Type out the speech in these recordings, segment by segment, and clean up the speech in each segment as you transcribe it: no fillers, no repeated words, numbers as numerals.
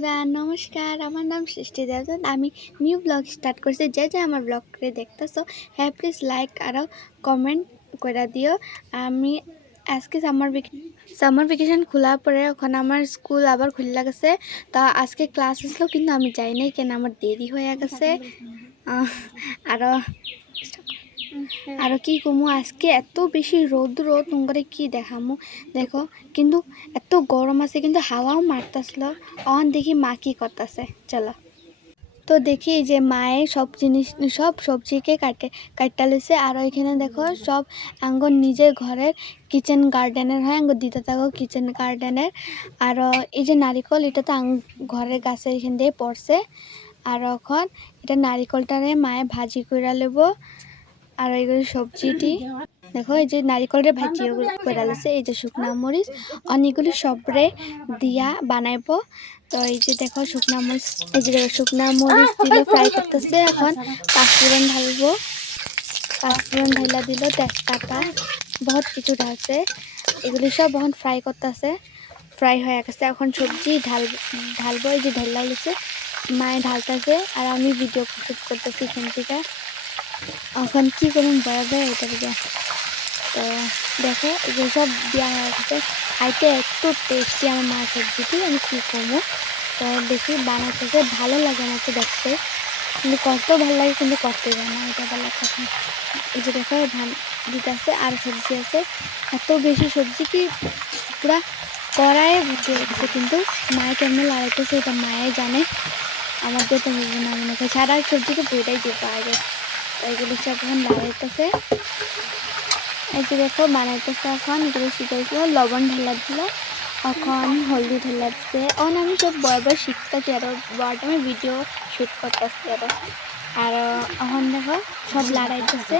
বন্ধুরা নমস্কার, আমার নাম সৃষ্টি দেবদত্ত। আমি নিউ ব্লগ স্টার্ট করছি। যে আমার ব্লগ করে দেখতেছো, হ্যাঁ প্লিজ লাইক আর কমেন্ট করে দিও। আমি আজকে সামার ভ্যাকেশন খোলার পরে ওখানে আমার স্কুল আবার খুলে গেছে। তা আজকে ক্লাস আসলো, কিন্তু আমি যাই নাই কেন, আমার দেরি হয়ে গেছে। আরও আরও কি কমু, আজকে এত বেশি রোদ তোমাকে কি দেখামু। দেখো কিন্তু এত গরম আছে, কিন্তু হাওয়াও মারতেছিল। অন দেখি মা কি করতেছে, চলো। তো দেখি যে মায়ে সব সবজিকে কাটতে লইছে। আর এখানে দেখো সব আঙ্গর নিজের ঘরের কিচেন গার্ডেনের হয়, আঙ্গর দিতে থাকো কিচেন গার্ডেনের। আর এই যে নারিকল, এটা তো ঘরের গাছে এখান দিয়ে পড়ছে। আর এখন এটা নারিকলটারে মায়ে ভাজি করে নেব। আর এইগুলো সবজিটি দেখো, এই যে নারিকলের ভাজি করে লেছে। এই যে শুকনা মরিচ অনেকগুলি সবরে দিয়া বানাইব। তো এই যে দেখো শুকনা মরিচ, এই যে দেখো শুকনা মরিচ দিল ফ্রাই করতেছে। এখন পাঁচফোড়ন ঢালবো, পাঁচফোড়ন ঢাইলা দিল, তেজপাতা বহুত কিছু ঢালছে। এগুলি সব এখন ফ্রাই করতেছে, ফ্রাই হয়ে গেছে। এখন সবজি ঢালবো। এই যে ঢালা লিছে মায়ে ঢালতেছে, আর আমি ভিডিও শুট করতেছি এখান থেকে। এখন কি করুন বড় এটা দিয়ে। তো দেখো এগুলো সব দেওয়া হয়ে গেছে। খাইতে একটু টেস্টি আমার মাছ সবজিটি, আমি কী করবো। তো দেখি বানাতেছে, ভালো লাগে আমাকে দেখতে, কিন্তু করতেও ভালো লাগে, কিন্তু করতে যায় না, এটা ভালো কথা। এই যে দেখো ধান দিতে আছে, আর সবজি আছে এত বেশি সবজি কি পুরা কড়াইয়ে ভর্তি হয়ে গেছে। কিন্তু মায়ে কেমন লাগাইতেছে এটা মায়ে জানে, আমাদের তো হইব না মনে হয়। সারা সবজিকে পুরোটাই দিতে আগে। এগুলি সব এখন লাগাইতেছে। এই যে দেখো বানাইতেছে এখন, এগুলো শিখাইছিল, লবণ ঢেলা দিল, এখন হলদি ঢেলা দিচ্ছে। এখন আমি সব বরাবর শিখতেছি, আরো বড় ভিডিও শুট করতেছি আরো। আর এখন দেখো সব লাগাইতেছে।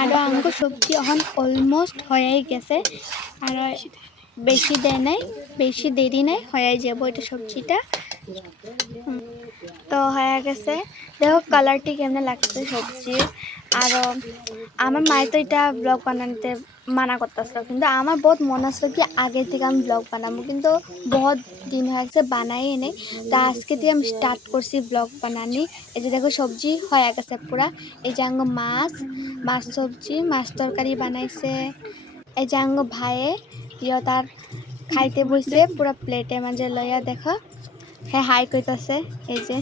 আর আমাকে সবজি এখন অলমোস্ট হয়ে গেছে, আর বেশি দেয় নাই, বেশি দেরি নাই, হয়ে যাব এটা সবজিটা। তো হয়ে গেছে। দেখো কালারটি কেমন লাগছে সবজির। আর আমার মায়ের তো এটা ব্লগ বানাতে মানা করতেছিল, কিন্তু আমার বহুত মন আসলো কি আগে থেকে আমি ব্লগ বানাবো, কিন্তু বহুত দিন হয়ে গেছে বানাই নেই। তা আজকে থেকে আমি স্টার্ট করছি ব্লগ বানানি। এই যে দেখো সবজি হয়ে গেছে পুরা। এই যে আঙ্গ মাছ সবজি, মাছ তরকারি বানাইছে। এই যে আঙ্গ ভাইয়ে তার খাইতে বসে পুরা প্লেটে মাঝে লইয়া, দেখো হ্যাঁ হাই কইতাছে। এই যে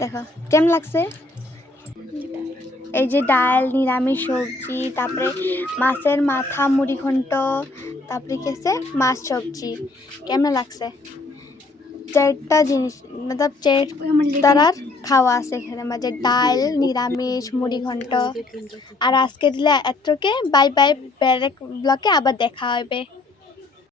দেখো কেমন লাগছে। এই যে ডাল, নিরামিষ সবজি, তারপরে মাছের মাথা, মুড়ি ঘন্ট, তারপরে কি আছে মাছ সবজি। কেমন লাগছে? চারটা জিনিস মতলব তারার খাওয়া আছে এখানে, মাঝে ডাল, নিরামিষ, মুড়ি ঘন্ট। আর আজকে দিলে এতকে বাই বাই, ব্যারেক ব্লকে আবার দেখা হবে।